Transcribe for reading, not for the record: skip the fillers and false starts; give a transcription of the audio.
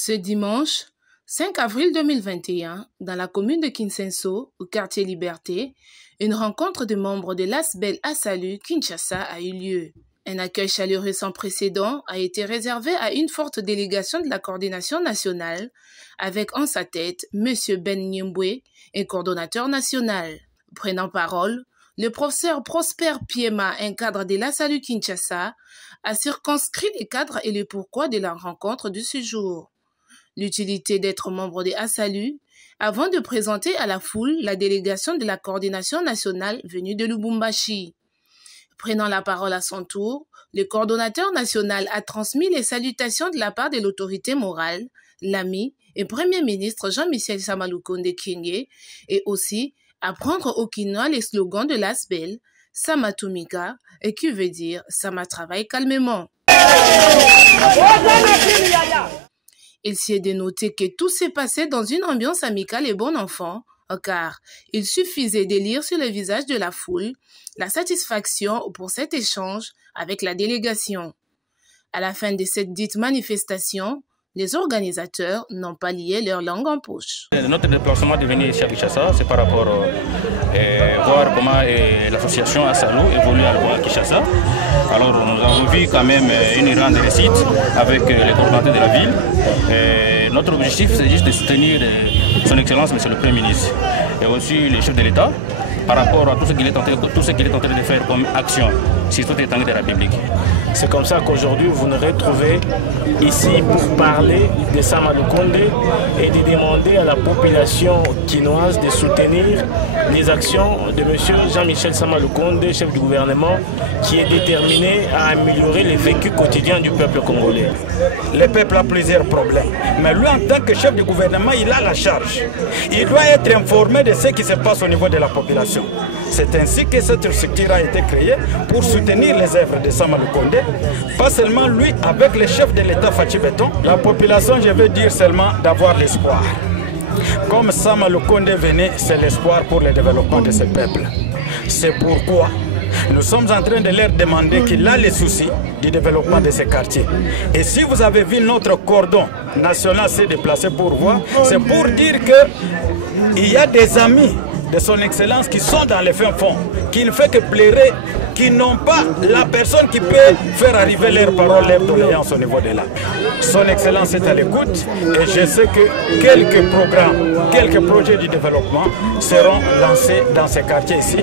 Ce dimanche 5 avril 2021, dans la commune de Kinsenso, au quartier Liberté, une rencontre de membres de l'ASBEL Asalu Kinshasa a eu lieu. Un accueil chaleureux sans précédent a été réservé à une forte délégation de la coordination nationale, avec en sa tête M. Ben Nyembwe, un coordonnateur national. Prenant parole, le professeur Prosper Piema, un cadre de l'Asalu Kinshasa, a circonscrit les cadres et le pourquoi de la rencontre de ce jour. L'utilité d'être membre de Asalu, avant de présenter à la foule la délégation de la coordination nationale venue de Lubumbashi. Prenant la parole à son tour, le coordonnateur national a transmis les salutations de la part de l'autorité morale, l'ami et Premier ministre Jean-Michel Sama Lukonde Kyenge, et aussi à prendre au Kinois les slogans de l'ASBEL, Sama Tumika, et qui veut dire Sama travaille calmement. Il s'y est de noter que tout s'est passé dans une ambiance amicale et bon enfant, car il suffisait de lire sur le visage de la foule la satisfaction pour cet échange avec la délégation. À la fin de cette dite manifestation, les organisateurs n'ont pas lié leur langue en poche. Notre déplacement de venir ici à Kinshasa, c'est par rapport à voir comment l'association Asalu évolue à Kinshasa. Alors nous avons vu quand même une grande réussite avec les coordonnateurs de la ville. Notre objectif, c'est juste de soutenir son Excellence, Monsieur le Premier ministre, et aussi les chefs de l'État, par rapport à tout ce qu'il est en train de faire comme action sur toute l'étendue de la République. C'est comme ça qu'aujourd'hui vous nous retrouvez ici pour parler de Sama Lukonde et de demander à la population quinoise de soutenir les actions de M. Jean-Michel Sama Lukonde, chef du gouvernement, qui est déterminé à améliorer le vécu quotidien du peuple congolais. Le peuple a plusieurs problèmes, mais lui en tant que chef du gouvernement, il a la charge. Il doit être informé de ce qui se passe au niveau de la population. C'est ainsi que cette structure a été créée pour soutenir les œuvres de Sama Lukonde, pas seulement lui, avec le chef de l'État Fachi Beton. La population, je veux dire seulement d'avoir l'espoir. Comme Sama Lukonde venait, c'est l'espoir pour le développement de ce peuple. C'est pourquoi nous sommes en train de leur demander qu'il a les soucis du développement de ces quartiers. Et si vous avez vu notre cordon national s'est déplacé pour voir, c'est pour dire qu'il y a des amis de son Excellence qui sont dans les fins fonds, qui ne fait que pleurer, qui n'ont pas la personne qui peut faire arriver leurs paroles, leurs doléances au niveau de là. Son Excellence est à l'écoute et je sais que quelques programmes, quelques projets du développement seront lancés dans ces quartiers ici